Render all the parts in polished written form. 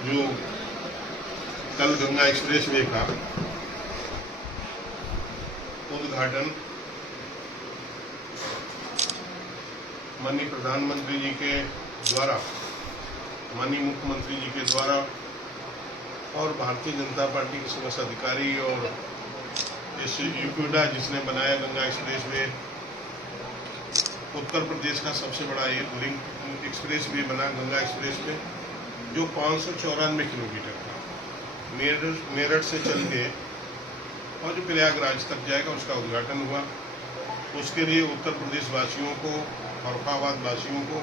जो कल गंगा एक्सप्रेसवे का उद्घाटन माननीय प्रधानमंत्री जी के द्वारा, माननीय मुख्यमंत्री जी के द्वारा और भारतीय जनता पार्टी के समस्त अधिकारी और इस यूपीडा जिसने बनाया गंगा एक्सप्रेसवे, उत्तर प्रदेश का सबसे बड़ा लिंक एक्सप्रेसवे बना गंगा एक्सप्रेसवे, जो 594 किलोमीटर का मेरठ से चल के और जो प्रयागराज तक जाएगा, उसका उद्घाटन हुआ। उसके लिए उत्तर प्रदेश वासियों को, फर्रुखाबाद वासियों को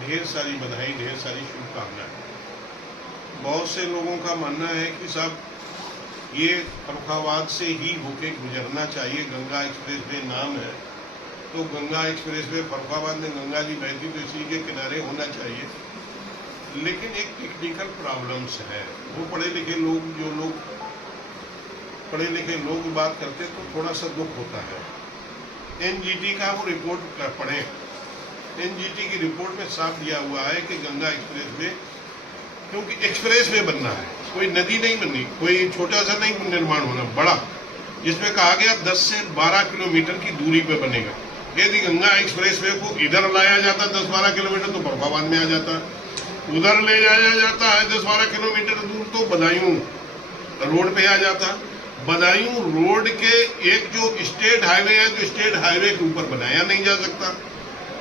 ढेर सारी बधाई, ढेर सारी शुभकामनाएं। बहुत से लोगों का मानना है कि साहब ये फर्रुखाबाद से ही होके गुजरना चाहिए, गंगा एक्सप्रेसवे नाम है तो गंगा एक्सप्रेसवे फर्रुखाबाद में गंगा जी बहती तो इसी के किनारे होना चाहिए। लेकिन एक टेक्निकल प्रॉब्लम्स है, वो पढ़े लिखे लोग, जो लोग पढ़े लिखे लोग बात करते तो थोड़ा सा दुख होता है। एनजीटी का वो रिपोर्ट पढ़े, एनजीटी की रिपोर्ट में साफ दिया हुआ है कि गंगा एक्सप्रेसवे, क्योंकि एक्सप्रेसवे बनना है, कोई नदी नहीं बननी, कोई छोटा सा नहीं निर्माण होना, बड़ा, जिसमें कहा गया 10 से 12 किलोमीटर की दूरी पे बनेगा। यदि गंगा एक्सप्रेसवे को इधर लाया जाता 10-12 किलोमीटर तो फर्रुखाबाद में आ जाता, उधर ले जाया जाता है 10-12 किलोमीटर दूर तो बदायूं रोड पे आ जाता। बदायूं रोड के एक जो स्टेट हाईवे है, जो स्टेट हाईवे के ऊपर बनाया नहीं जा सकता,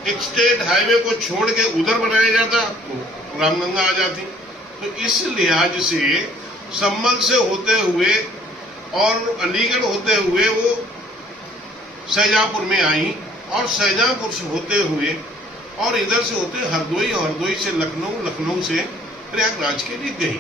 एक स्टेट हाईवे को छोड़ के उधर बनाया जाता तो रामगंगा आ जाती। तो इस लिहाज से संभल से होते हुए और अलीगढ़ होते हुए वो शाहजहांपुर में आई, और शाहजहांपुर से होते हुए और इधर से होते हरदोई, हरदोई से लखनऊ, लखनऊ से प्रयागराज के लिए गई।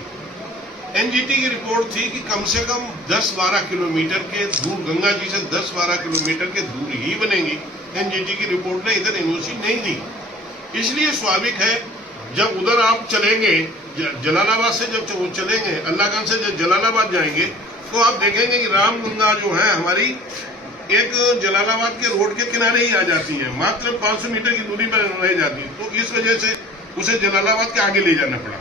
एनजीटी की रिपोर्ट थी कि कम से कम 10-12 किलोमीटर के दूर, गंगा जी से 10-12 किलोमीटर के दूर ही बनेगी। एनजीटी की रिपोर्ट ने इधर एनओसी नहीं दी। इसलिए स्वाभाविक है जब उधर आप चलेंगे, जलालाबाद से जब चलेंगे, अल्लाहगंज से जब जलालाबाद जाएंगे तो आप देखेंगे कि रामगंगा जो है हमारी एक जलालाबाद के रोड के किनारे ही आ जाती है, मात्र 500 मीटर की दूरी पर रह जाती है। तो इस वजह से उसे जलालाबाद के आगे ले जाना पड़ा।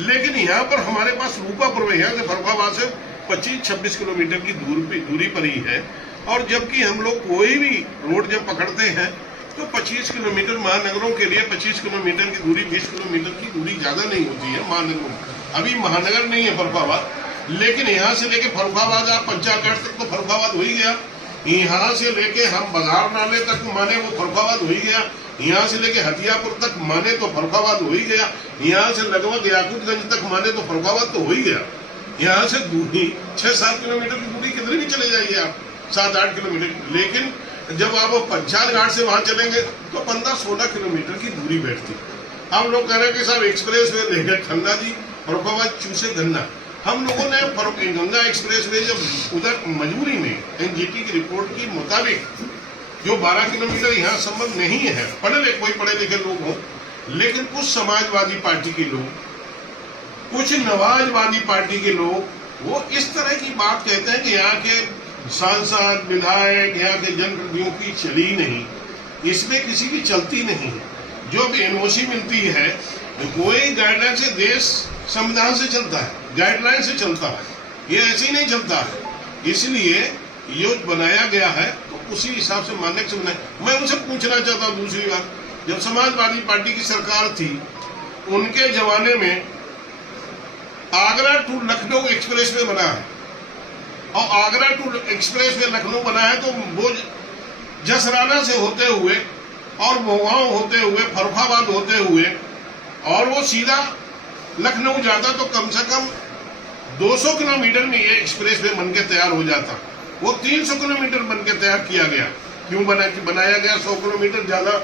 लेकिन यहाँ पर हमारे पास रूपापुर में, यहाँ से फर्रुखाबाद से 25-26 किलोमीटर की दूरी पर ही है। और जबकि हम लोग कोई भी रोड जब पकड़ते हैं तो 25 किलोमीटर, महानगरों के लिए 25 किलोमीटर की दूरी, 20 किलोमीटर की दूरी ज्यादा नहीं होती है महानगरों में। अभी महानगर नहीं है फर्रुखाबाद, लेकिन यहाँ से लेके फर्रुखाबाद आप पंचायत तक तो फर्रुखाबाद हो ही गया, यहाँ से लेके हम बाजार नाले तक माने वो फर्रुखाबाद हो ही गया, यहाँ से लेके हथियापुर तक माने तो फर्रुखाबाद हो ही गया, यहाँ से लगभग याकूतगंज तक माने तो फर्रुखाबाद तो हो ही गया। यहाँ से दूरी 6-7 किलोमीटर की दूरी किधर भी चले जाइए आप, 7-8 किलोमीटर। लेकिन जब आप पंचायत घाट से वहां चलेंगे तो 15-16 किलोमीटर की दूरी बैठती। हम लोग कह रहे हैं कि साहब एक्सप्रेस वे लेकर खन्ना जी फर्रुखाबाद चूसे गन्ना। हम लोगों ने गंगा एक्सप्रेस वे जब उधर मजबूरी में एनजीटी की रिपोर्ट के मुताबिक जो 12 किलोमीटर यहाँ संभव नहीं है, कोई पढ़े लिखे लोग हों, लेकिन कुछ समाजवादी पार्टी के लोग, कुछ नवाजवादी पार्टी के लोग वो इस तरह की बात कहते हैं कि यहाँ के सांसद, विधायक, यहाँ के जनप्रतिनिधियों की चली नहीं, इसमें किसी की चलती नहीं है। जो भी एनओसी मिलती है कोई गाइडलाइन से, देश संविधान से चलता है, गाइडलाइन से चलता है, ये ऐसे ही नहीं चलता है। इसलिए ये बनाया गया है तो उसी हिसाब से मानने के सुनना है। मैं उनसे पूछना चाहता हूँ, दूसरी बात, जब समाजवादी पार्टी की सरकार थी उनके जमाने में आगरा टू लखनऊ एक्सप्रेसवे बना है, और आगरा टू एक्सप्रेसवे लखनऊ बना है तो वो जसराना से होते हुए और मोगांव होते हुए, फर्रुखाबाद होते हुए और वो सीधा लखनऊ जाता तो कम से कम 200 किलोमीटर में ये एक्सप्रेसवे बनके तैयार हो जाता। वो 300 किलोमीटर बनके तैयार किया गया। क्यों बनाया गया 100 किलोमीटर ज्यादा?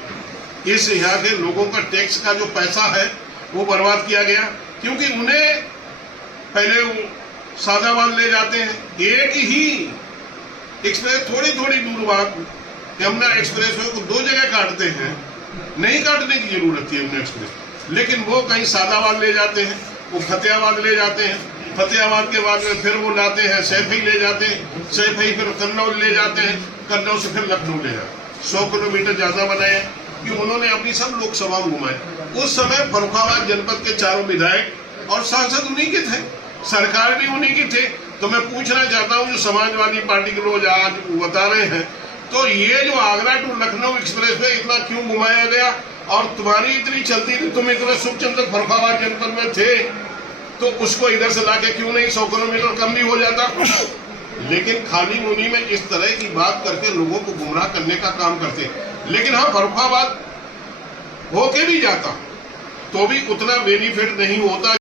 इस यहाँ के लोगों का टैक्स का जो पैसा है वो बर्बाद किया गया, क्योंकि उन्हें पहले वो सादाबाद ले जाते हैं, एक ही एक्सप्रेस थोड़ी दूर बाद यमुना एक्सप्रेसवे को 2 जगह काटते हैं, नहीं काटने की जरूरत थी यमुना एक्सप्रेस, लेकिन वो कहीं सादाबाद ले जाते हैं, वो फतेहाबाद ले जाते हैं, फतेहाबाद के बाद में फिर वो लाते हैं सैफई ले जाते हैं, सैफई फिर कन्नौज ले जाते हैं, कन्नौज से फिर लखनऊ ले जाते हैं। 100 किलोमीटर ज्यादा बनाए कि उन्होंने अपनी सब लोकसभा घुमाए। उस समय फर्रुखाबाद जनपद के चारों विधायक और सांसद उन्हीं के थे, सरकार भी उन्हीं की थी। तो मैं पूछना चाहता हूं, जो समाजवादी पार्टी के लोग आज बता रहे हैं, तो ये जो Agra to Lucknow expressway इतना क्यों घुमाया गया? और तुम्हारी इतनी चलती थी, तुम इतने सुखचंद तक फरुखाबाद जनपद में थे, तो उसको इधर से लाके क्यों नहीं 100 किलोमीटर कम भी हो जाता? लेकिन खाली मुनी में इस तरह की बात करके लोगों को गुमराह करने का काम करते। लेकिन हाँ, फरुखाबाद होके भी जाता तो भी उतना बेनिफिट नहीं होता।